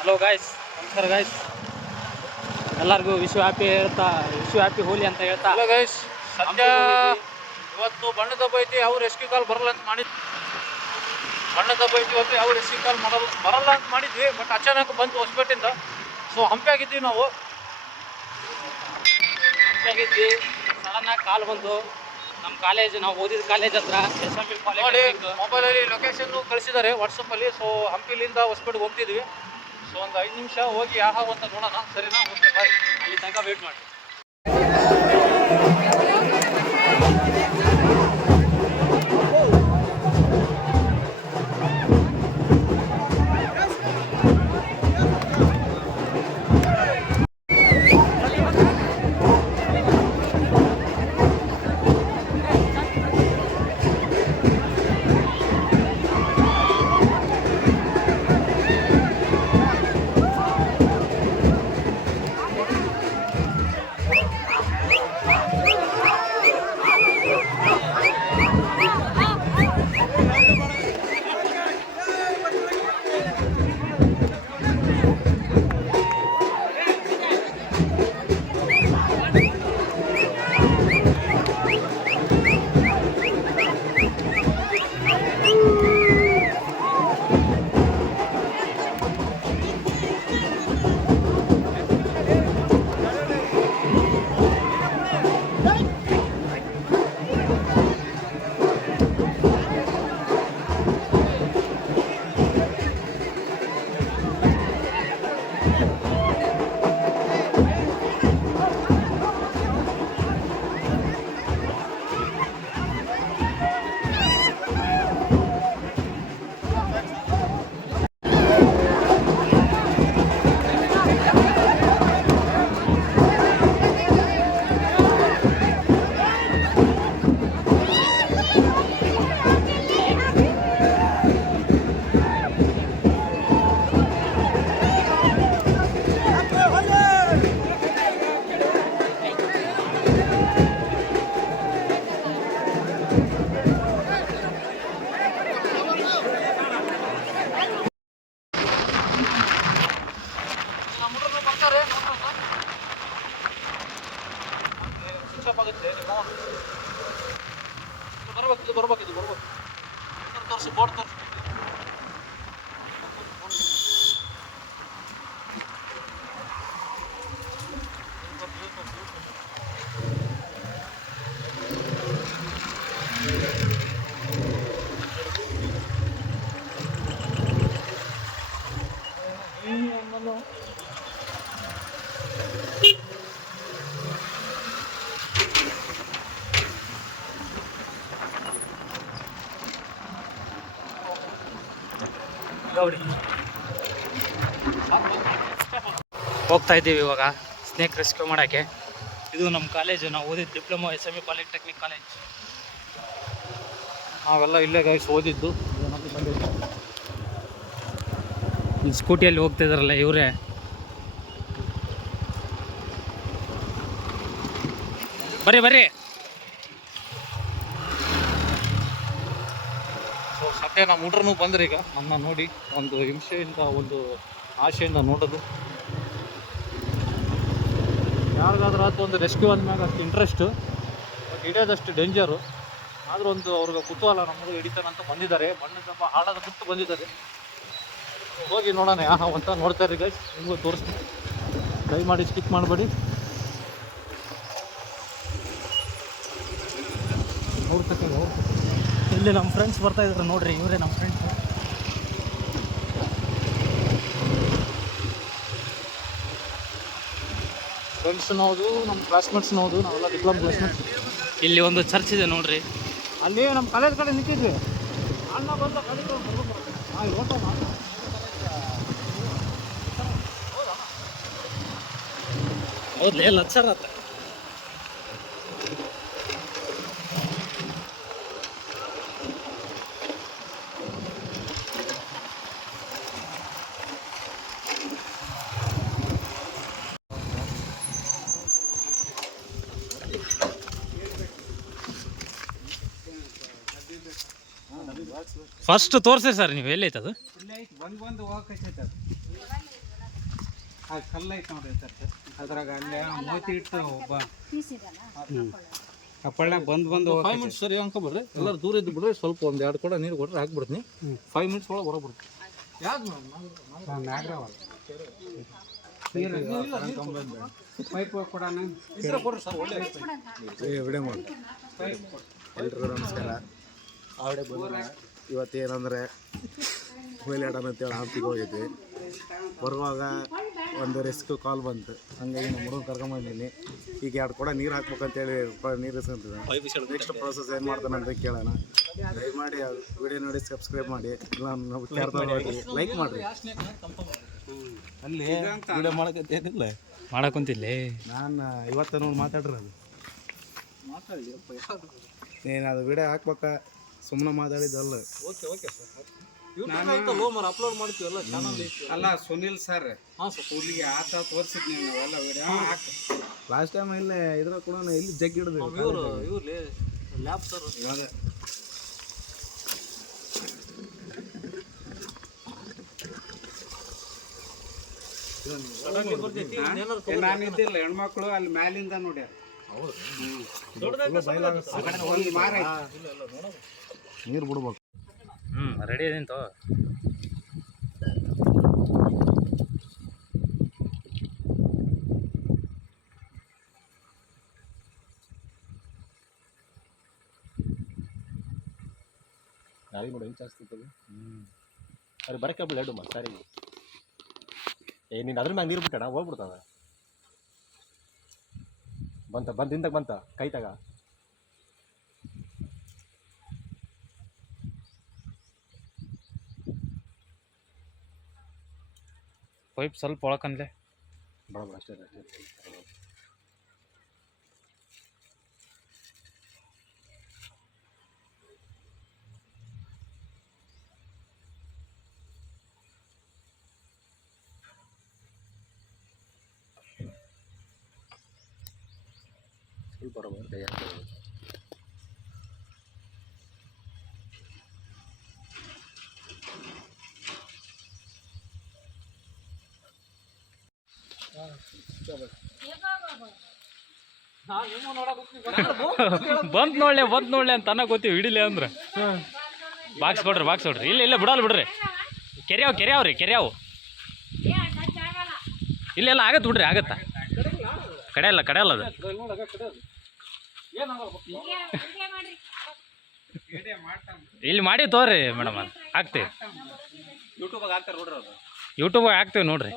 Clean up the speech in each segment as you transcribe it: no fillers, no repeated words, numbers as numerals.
Hello guys, ನಮಸ್ಕಾರ guys. ಎಲ್ಲರಿಗೂ ವಿಶ್ವ ಹ್ಯಾಪಿ ಹೋಲಿ ಅಂತ ಹೇಳ್ತಾ. ಹಲೋ ಗೈಸ್, ಸದ್ಯ ಇವತ್ತು ಬಣ್ಣದ ಹಬ್ಬ ಐತಿ. ಅವ್ರು ರೆಸ್ಕ್ಯೂ ಕಾಲ್ ಬರಲ್ಲ ಅಂತ ಮಾಡಿದ್ವಿ. ಬಣ್ಣದ ಹಬ್ಬ ಐತಿ ಇವತ್ತು, ಅವ್ರು ರೆಸ್ಕ್ಯೂ ಕಾಲ್ ಬರಲ್ಲ ಅಂತ ಮಾಡಿದ್ವಿ. ಬಟ್ ಅಚಾನಕ್ ಬಂತು ಹೊಸಪೇಟೆಯಿಂದ. ಸೊ ಹಂಪಿ ಆಗಿದ್ವಿ ನಾವು. ಸಡನ್ ಆಗಿ ಕಾಲ್ ಬಂತು. ನಮ್ಮ ಕಾಲೇಜ್, ನಾವು ಓದಿದ ಕಾಲೇಜ್ ಹತ್ರ ನೋಡಿ, ಮೊಬೈಲಲ್ಲಿ ಲೊಕೇಶನ್ ಕಳಿಸಿದ್ದಾರೆ ವಾಟ್ಸಪ್ಪಲ್ಲಿ. ಸೊ ಹಂಪಿಲಿಂದ ಹೊಸಪೇಟೆಗೆ ಹೋಗ್ತಿದ್ವಿ. ಸೊ ಒಂದು 5 ನಿಮಿಷ ಹೋಗಿ ಯಾವ ಅಂತ ನೋಡೋಣ. ಸರಿನಾ? ಓಕೆ, ಬಾಯ್. ಅಲ್ಲಿ ತನಕ ವೇಟ್ ಮಾಡಿ. ಬರ್ಬೇಕು. ತೋರಿಸಿ, ಬೋರ್ಡ್ ತೋರಿಸಿ. ಹೋಗ್ತಾ ಇದ್ದೀವಿ ಇವಾಗ ಸ್ನೇಕ್ ರೆಸ್ಕ್ಯೂ ಮಾಡೋಕ್ಕೆ. ಇದು ನಮ್ಮ ಕಾಲೇಜು, ನಾವು ಓದಿದ್ದು ಡಿಪ್ಲೊಮಾ SME ಪಾಲಿಟೆಕ್ನಿಕ್ ಕಾಲೇಜ್. ನಾವೆಲ್ಲ ಇಲ್ಲೇ ಗೈಸ್ ಓದಿದ್ದು. ಈ ಸ್ಕೂಟಿಯಲ್ಲಿ ಹೋಗ್ತಿದಾರಲ್ಲ ಇವರೇ. ಬರ್ರಿ. ಸೊ ಸದ್ಯ ನಮ್ಮ ಹುಡ್ರನ್ನು ಬಂದ್ರೆ ಈಗ ನಮ್ಮನ್ನ ನೋಡಿ ಒಂದು ಹಿಂಸೆಯಿಂದ, ಒಂದು ಆಶೆಯಿಂದ ನೋಡೋದು. ಯಾರಿಗಾದ್ರೂ ಆಯ್ತು ಒಂದು ರೆಸ್ಕ್ಯೂ ಅಂದಮ್ಯಾಗ ಅಷ್ಟು ಇಂಟ್ರೆಸ್ಟು, ಬಟ್ ಹಿಡಿಯೋದಷ್ಟು ಡೇಂಜರು. ಆದರೂ ಒಂದು ಅವ್ರಿಗೆ ಕುತೂಹಲ, ನಮ್ಮದು ಹಿಡಿತಾನಂತ ಬಂದಿದ್ದಾರೆ. ಬಣ್ಣದ ಹಬ್ಬ ಹಾಳಾದ ಬಿಟ್ಟು ಬಂದಿದ್ದಾರೆ. ಹೋಗಿ ನೋಡೋಣ ಯಾವ ಅಂತ. ನೋಡ್ತಾ ಇರಿ ಗೈಸ್, ನಿಮಗೂ ತೋರಿಸ್ತೀನಿ. ದಯಮಾಡಿ ಸ್ಕಿಪ್ ಮಾಡಬೇಡಿ. ನೋಡ್ತಕ್ಕೆ ಇಲ್ಲಿ ನಮ್ಮ ಫ್ರೆಂಡ್ಸ್ ಬರ್ತಾ ಇದ್ದಾರೆ ನೋಡ್ರಿ, ಇವರೇ ನಮ್ಮ ಫ್ರೆಂಡ್ಸ್. ಫ್ರೆಂಡ್ಸ್ನವ್ದು, ನಮ್ಮ ಕ್ಲಾಸ್ಮೇಟ್ಸ್ನವ್ದು, ನಾವೆಲ್ಲ ಡಿಪ್ಲೊಮಾ ಕ್ಲಾಸ್ಮೇಟ್ಸ್. ಇಲ್ಲಿ ಒಂದು ಚರ್ಚ್ ಇದೆ ನೋಡ್ರಿ. ಅಲ್ಲಿ ನಮ್ಮ ಕಾಲೇಜ್ ಕಡೆ ನಿಂತಿದ್ವಿ. ಅಣ್ಣ ಬಂದ ಹೌದ್ಲೇ ಲಚ್ಚರ ಅಂತ. ಫಸ್ಟ್ ತೋರಿಸಿ ಸರ್, ನೀವು ಎಲ್ಲೈತೆ ಅದು? ಆ ಕಲ್ಲ ಐತೆ ನೋಡ್ರಿ ಸರ್ ಅದ್ರಾಗ ಅಲ್ಲೇ ಮೋತಿ ಇಟ್ಟು ಒಬ್ಬ ಕಪ್ಪಳ್ನಾಗ ಬಂದು 5 ಮಿನಿಟ್ಸ್ ಸರಿ ಅನ್ಕೊಬಿಡ್ರಿ ಎಲ್ಲರೂ ದೂರ ಇದ್ದು ಬಿಡ್ರಿ ಸ್ವಲ್ಪ ಒಂದು 2 ಕೊಡ ನೀರು ಕೊಟ್ರೆ ಹಾಕ್ಬಿಡ್ತೀನಿ 5 ಮಿನಿಟ್ಸ್ ಒಳಗೆ ಹೊರಬಿಡ್ತೀನಿ ಯಾಕೆ ನಾಗರಾವಲ್ಲ ಪೈಪ್ ಕೊಡೋಣ ಇದ್ರೆ ಕೊಡ್ರಿ ಸರ್ ಒಳ್ಳೆ ವಿಡಿಯೋ ಮಾಡಿ ಎಲ್ರಿಗೂ ನಮಸ್ಕಾರ. ಇವತ್ತೇನಂದರೆ ಹುಯಿಲಾಡೋಣ ಅಂತೇಳಿ ಹಂಪಿಗೆ ಹೋಗಿದ್ವಿ. ಬರುವಾಗ ಒಂದು ರೆಸ್ಕ್ಯೂ ಕಾಲ್ ಬಂತು, ಹಂಗಾಗಿ ನಮ್ಮ ಹುಡುಗನ ಕರ್ಕೊಂಬಂದಿನಿ. ಈಗ 2 ಕೊಡ ನೀರು ಹಾಕ್ಬೇಕಂತೇಳಿ ನೀರು ಇಸ್ಕೊಂತಿದ್ದೆ. ನೆಕ್ಸ್ಟ್ ಪ್ರೋಸೆಸ್ ಏನು ಮಾಡ್ತಾನೆ ಅಂತ ಕೇಳೋಣ. ದಯಮಾಡಿ ವಿಡಿಯೋ ನೋಡಿ ಸಬ್ಸ್ಕ್ರೈಬ್ ಮಾಡಿ, ಲೈಕ್ ಮಾಡಿರಿ. ಅಲ್ಲಿ ವಿಡಿಯೋ ಮಾಡೋಕ್ಕೇನಿಲ್ಲ ಮಾಡಕ್ಕಂತಿಲ್ಲೇ ನಾನು ಇವತ್ತು ನೋಡಿ ಮಾತಾಡಿರೋದು ನೀನು ಅದು ವಿಡಿಯೋ ಹಾಕ್ಬೇಕಾ ಸುಮ್ಮನೆ ಮಾತಾಡಿದ್ದಲ್ಲ. Okay okay sir YouTube upload ಮಾಡ್ತೀವಲ್ಲ ಚಾನಲ್ ಅಲ್ಲ ಸುನಿಲ್ ಸರ್ ಸ್ಕೂಲಿಗೆ ಆತ ತೋರಿಸಿದ್ನಿ ನಾವೆಲ್ಲ ವಿಡಿಯೋ ಹಾಕಿ ಲಾಸ್ಟ್ ಟೈಮ್ ಇಲ್ಲೇ ಇದ್ರ ಕೂಡ ಇಲ್ಲಿ ಜಗ್ ಹಿಡಿದ್ವಿ. ಇವ್ರಲ್ಲಿ ಲ್ಯಾಬ್ ಸರ್ ಇವಾಗ ನಾನು ಇದ್ದಿಲ್ಲ, ಹೆಣ್ಮಕ್ಳು ಅಲ್ಲಿ ಮ್ಯಾಲಿಂದ ನೋಡ್ಯಾರ. ಒಂದು ಮಾರ ನೀರು ಬಿಡ್ಬೇಕು. ರೆಡಿ ಇದೀನಿ ತೋ. ನಾವೇ ನೋಡಿ ಹೆಂಗೆ ಜಾಸ್ತಿ ಇರ್ತದೆ. ಅದು ಬರಕ್ಕೆ ಲೆಡು ಮಾ ಸರಿ ನೀನು ಅದ್ರ ಮ್ಯಾಗ ನೀರು ಬಿಟ್ಟಣ ಹೋಗ್ಬಿಡ್ತದ. ಬಂದಿಂದಾಗ ಬಂತ ಕೈ ತಗ. ಪೈಪ್ ಸ್ವಲ್ಪ ಒಳಕನ್ಲೆ ಬಡ ಅಷ್ಟೇ ಬರೋಬರ್ ಕೈ ಹಾಕ್ಬೋದು. ಬಂದ್ ನೋಡ್ಲೆ ಅಂತ ಅನ್ನ ಗೊತ್ತೀವಿ ಹಿಡಿಲಿ ಅಂದ್ರೆ ಬಾಕ್ಸ್ ಕೊಡ್ರಿ ಇಲ್ಲ ಬಿಡಲ್ಲ ಬಿಡ್ರಿ. ಕೆರೆಯಾವ್ರಿ ಇಲ್ಲೆಲ್ಲ ಆಗತ್ತೆ ಬಿಡ್ರಿ, ಆಗತ್ತಾ ಕಡೆಯಲ್ಲ ಅದು ಇಲ್ಲಿ ಮಾಡಿ ತೋರಿ ಮೇಡಮ್, ಅದು ಹಾಕ್ತೀವಿ ಯೂಟ್ಯೂಬಾಗ ಹಾಕ್ತಾರೆ ನೋಡ್ರಿ ಅದು. ಯೂಟ್ಯೂಬ್ ಹಾಕ್ತೀವಿ ನೋಡ್ರಿ.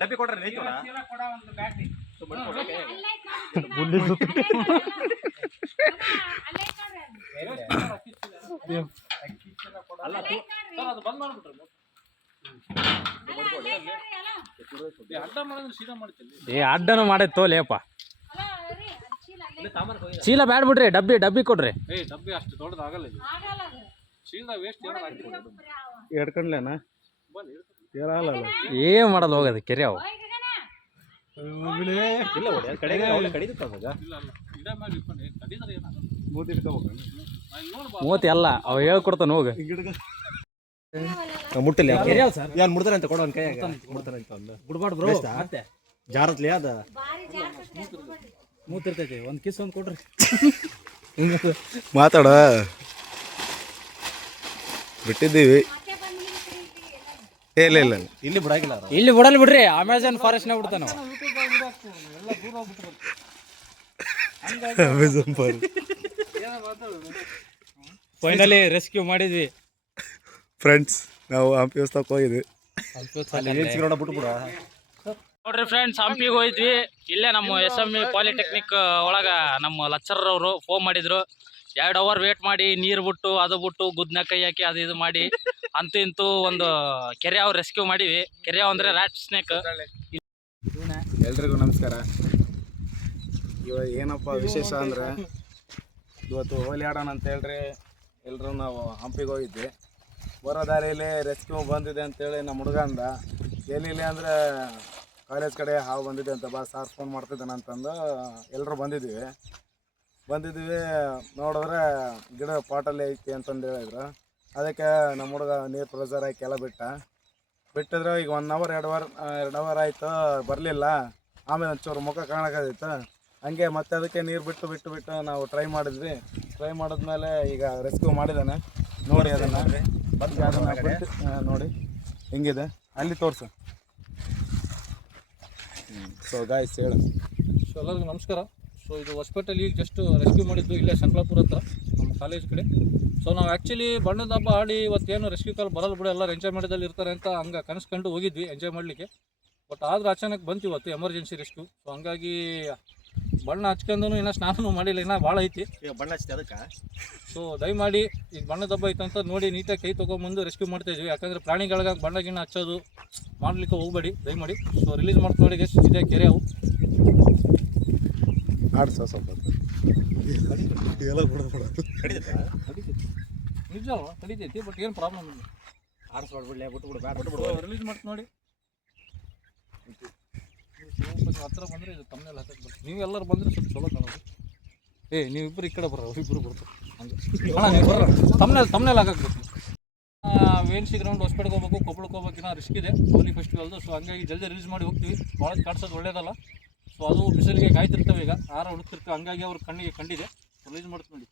ಡಬ್ಬಿ ಕೊಡ್ರಿ ರೈತೋಣ ಅಲ್ಲ ಸರ್ ಅದು ಬಂದ್ ಮಾಡ್ಬಿಟ್ರಿ ಅಡ್ಡ ಮಾಡಿದ್ರೆ ಸೀದಾ ಮಾಡ್ತೀವಿ. ಅಡ್ಡನ ಮಾಡೈತೆ ತೋಲೇಪ್ಪ. ಚೀಲ ಬ್ಯಾಡ್ ಬಿಡ್ರಿ, ಡಬ್ಬಿ ಕೊಡ್ರಿ. ಡಬ್ಬಿ ಅಷ್ಟು ದೊಡ್ಡದಾಗಲ್ಲ ಇದು. ಚೀಲ ವೇಸ್ಟ್ ಎಡ್ಕೊಂಡ್ಲೇನ ಹೇಳಲ್ಲ ಏನ್ ಮಾಡಲ್ಲ ಹೋಗದು ಕೆರೆ ಅವು. ಇಲ್ಲ ಕಡೆಗೆ ಕಡಿದತ್ತವಾಗ ಇಲ್ಲ ಗಿಡ ಮಾಡಿ ಇಟ್ಕೊಂಡು ಕಡಿದ್ರೆ ಏನಾಗಲ್ಲ. ಮೂತಿ ಇಟ್ಕೋಬೇಕು. ಮೂವತ್ತಿ ಅಲ್ಲ ಅವ ಹೇಳ್ಕೊಡ್ತಾನ ಹೋಗ. ಮುಟ್ಟಿಲ್ಲ ಏನ್ ಮುಡ್ತಾನೆ ಅಂತ ಕೊಡೋನ್ ಕೈಯಾಗ ಮುಡ್ತಾನೆ ಅಂತ ಒಂದು ಬಿಡ್ಬಾರ್ದು ಬ್ರೋ, ಮತ್ತೆ ಜಾರತ್ಲಿ ಅದ ಮೂತಿರ್ತೈತಿ. ಒಂದು ಕಿಸ್ ಒಂದು ಕೊಡ್ರಿ. ಮಾತಾಡ ಬಿಟ್ಟಿದ್ದೀವಿ. ಇಲ್ಲ ಇಲ್ಲಿ ಬಿಡಾಗಿಲ್ಲ ಇಲ್ಲಿ ಬಿಡಲ್ ಬಿಡ್ರಿ, ಅಮೆಝಾನ್ ಫಾರೆಸ್ಟ್ ನ ಬಿಡ್ತಾನ. ಫೈನಲಿ ರೆಸ್ಕ್ಯೂ ಮಾಡಿದ್ವಿ ಫ್ರೆಂಡ್ಸ್. ನಾವು ಹಂಪಿ ಹೊಸ್ತಕ್ಕೆ ಹೋಗಿದ್ವಿ. ಬಿಟ್ಬಿಡ ನೋಡ್ರಿ ಫ್ರೆಂಡ್ಸ್, ಹಂಪಿಗೆ ಹೋಗಿದ್ವಿ. ಇಲ್ಲೇ ನಮ್ಮ SME ಪಾಲಿಟೆಕ್ನಿಕ್ ಒಳಗ ನಮ್ಮ ಲೆಕ್ಚರರ್ ಅವರು ಫೋನ್ ಮಾಡಿದ್ರು. 2 ಅವರ್ ವೇಟ್ ಮಾಡಿ ನೀರು ಬಿಟ್ಟು ಅದು ಬಿಟ್ಟು ಗುದ್ನ ಕೈ ಹಾಕಿ ಅದು ಇದು ಮಾಡಿ ಅಂತೂ ಇಂತೂ ಒಂದು ಕೆರೆಯಾವ್ ರೆಸ್ಕ್ಯೂ ಮಾಡಿವಿ. ಕೆರೆಯಾವ್ ಅಂದ್ರೆ ರ್ಯಾಟ್ ಸ್ನೇಕ್. ಎಲ್ರಿಗೂ ನಮಸ್ಕಾರ. ಇವಾಗ ಏನಪ್ಪ ವಿಶೇಷ ಅಂದರೆ ಇವತ್ತು ಹೋಲಿ ಆಡೋಣ ಅಂತ ಹೇಳ್ರಿ ಎಲ್ಲರೂ ನಾವು ಹಂಪಿಗೆ ಹೋಗಿದ್ವಿ. ಬರೋ ದಾರಿಯಲ್ಲಿ ರೆಸ್ಕ್ಯೂ ಬಂದಿದೆ ಅಂತೇಳಿ ನಮ್ಮ ಹುಡುಗ ಅಂದ. ಎಲ್ಲಿ ಅಂದರೆ ಕಾಲೇಜ್ ಕಡೆ ಹಾವು ಬಂದಿದೆ ಅಂತ ಸಾರ್ ಫೋನ್ ಮಾಡ್ತಿದ್ದಾನೆ ಅಂತಂದು ಎಲ್ಲರೂ ಬಂದಿದ್ವಿ. ನೋಡಿದ್ರೆ ಗಿಡ ಪಾಟಲ್ಲಿ ಐತಿ ಅಂತಂದು ಹೇಳಿದ್ರು. ಅದಕ್ಕೆ ನಮ್ಮ ಹುಡುಗ ನೀರು ಪ್ರೆಸರ್ ಹಾಕಿ ಎಲ್ಲ ಬಿಟ್ಟ. ಬಿಟ್ಟಿದ್ರೆ ಈಗ 1 ಅವರ್ 2 ಅವರ್ ಆಯಿತು ಬರಲಿಲ್ಲ. ಆಮೇಲೆ ಒಂಚೂರು ಮುಖ ಕಾಣಕ್ಕಾದಿತ್ತು. ಹಂಗೆ ಮತ್ತೆ ಅದಕ್ಕೆ ನೀರು ಬಿಟ್ಟು ನಾವು ಟ್ರೈ ಮಾಡಿದ್ವಿ. ಟ್ರೈ ಮಾಡಿದ್ಮೇಲೆ ಈಗ ರೆಸ್ಕ್ಯೂ ಮಾಡಿದ್ದಾನೆ. ನೋಡಿ ಅದನ್ನು ಬಿಟ್ಟು ನೋಡಿ ಹೆಂಗಿದೆ ಅಲ್ಲಿ ತೋರಿಸು. ಸೊ ಗಾಯ್ಸ್ ಹೇಳು. ಸೊ ಎಲ್ಲರಿಗೂ ನಮಸ್ಕಾರ. ಸೊ ಇದು ಹೊಸಪೇಟೆಲಿ ಈಗ ಜಸ್ಟ್ ರೆಸ್ಕ್ಯೂ ಮಾಡಿದ್ದು ಇಲ್ಲೇ ಸಂಕ್ಲಾಪುರ ಹತ್ರ ನಮ್ಮ ಕಾಲೇಜ್ ಕಡೆ. ಸೊ ನಾವು ಆ್ಯಕ್ಚುಲಿ ಬಣ್ಣದ ಹಬ್ಬ ಆಡಿ ಇವತ್ತೇನು ರೆಸ್ಕ್ಯೂ ಕಾಲ್ ಬರಲ್ಲ ಬಿಡು, ಎಲ್ಲರೂ ಎಂಜಾಯ್ ಮಾಡೋದಲ್ಲಿ ಇರ್ತಾರೆ ಅಂತ ಹಂಗೆ ಕನಸ್ಕೊಂಡು ಹೋಗಿದ್ವಿ ಎಂಜಾಯ್ ಮಾಡಲಿಕ್ಕೆ. ಬಟ್ ಆದ್ರೆ ಅಚಾನಕ್ ಬಂತು ಇವತ್ತು ಎಮರ್ಜೆನ್ಸಿ ರೆಸ್ಕ್ಯೂ. ಸೊ ಹಂಗಾಗಿ ಬಣ್ಣ ಹಚ್ಕೊಂಡು ಇನ್ನೂ ಸ್ನಾನನೂ ಮಾಡಿಲ್ಲ, ಇನ್ನೂ ಭಾಳ ಐತಿ. ಬಣ್ಣ ಹಚ್ಚಿದೆ ಅದಕ್ಕೆ. ಸೊ ದಯಮಾಡಿ ಈಗ ಬಣ್ಣದ ಹಬ್ಬ ಐತೆ ಅಂತ ನೋಡಿ ನೀಟಾಗಿ ಕೈ ತೊಗೊಂಬಂದು ರೆಸ್ಕ್ಯೂ ಮಾಡ್ತಾಯಿದ್ವಿ. ಯಾಕಂದರೆ ಪ್ರಾಣಿಗಳಿಗೆ ಬಣ್ಣ ಗಿಣ್ಣ ಹಚ್ಚೋದು ಮಾಡಲಿಕ್ಕೆ ಹೋಗಬೇಡಿ ದಯಮಾಡಿ. ಸೊ ರಿಲೀಸ್ ಮಾಡ್ಕೊಳ್ಳಿ ಗೈಸ್, ಇದೇ ಕೆರೆ ಅವು. ಆಡ್ಸ ಸ್ವಲ್ಪ ನಿಜ ಕಡಿತೈತಿ, ಬಟ್ ಏನು ಪ್ರಾಬ್ಲಮ್ ಇಲ್ಲ. ಆರಿಸ್ಬಿಡ್ಬಿಡ್ಲಿ, ಬಿಟ್ಟು ರಿಲೀಸ್ ಮಾಡ್ತು ನೋಡಿ. ಸ್ವಲ್ಪ ಹತ್ರ ಬಂದರೆ ಇದು ತಮ್ಮನೆಲ್ಲ ಹಾಕಕ್ಕೆ ಬರ್ತೀವಿ. ನೀವು ಎಲ್ಲರೂ ಬಂದರೆ ಸ್ವಲ್ಪ ಚಲೋ ಕಾಣೋದು. ನೀವಿಬ್ಬರು ಈ ಕಡೆ ಬರೋ, ಇಬ್ಬರು ಬರ್ತಾರೆ ಹಂಗೆ. ಅಣ್ಣ ನೀವು ಬರ್ರ, ತಮ್ಮನೆಲ್ಲ ಹಾಕಕ್ಕೆ ಬರ್ತೀವಿ. ವೇನ್ಸಿ ಗ್ರೌಂಡ್ ಹೊಸಪೇಟೆಗೆ ಹೋಗ್ಬೇಕು, ಕೊಪ್ಪಳಕ್ಕೆ ಹೋಗ್ಬೇಕಿನ್ನ ರಿಸ್ಕ್ ಇದೆ ಹೋಲಿ ಫೆಸ್ಟಿವಲ್ದು. ಸೊ ಹಂಗಾಗಿ ಜಲ್ದಿ ರಿಲೀಸ್ ಮಾಡಿ ಹೋಗ್ತೀವಿ. ಭಾಳ ಕಾಡ್ಸೋದು ಒಳ್ಳೇದಲ್ಲ. ಸೊ ಅದು ಬಿಸಿಲಿಗೆ ಕಾಯ್ತಿರ್ತವೆ, ಈಗ ಆರ ಹುಡುಕ್ತಿರ್ತವೆ. ಹಂಗಾಗಿ ಅವ್ರ ಕಣ್ಣಿಗೆ ಕಂಡಿದೆ. ರಿಲೀಸ್ ಮಾಡ್ತೀವಿ ನೋಡಿ.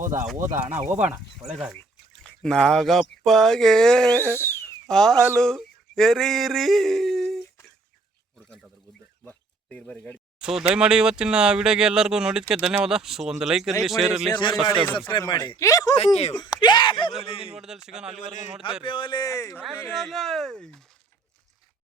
ಓದ ಅಣ್ಣ ಹೋಗೋಣ ಒಳ್ಳೇದಾಗಿ. ನಾಗಪ್ಪಗೆ ಹಾಲು ಎರೀರಿ. ಸೊ ದಯಮಾಡಿ ಇವತ್ತಿನ ವಿಡಿಯೋಗೆ ಎಲ್ಲರಿಗೂ ನೋಡಿದ್ದಕ್ಕೆ ಧನ್ಯವಾದ. ಸೊ ಒಂದು ಲೈಕ್ ಇರಲಿ, ಶೇರ್ ಇರಲಿ, ಸಬ್ಸ್ಕ್ರೈಬ್ ಮಾಡಿ. ಸಿಗೋಣ. ಅಲ್ಲಿವರೆಗೂ ನೋಡ್ತಾ ಇರಿ.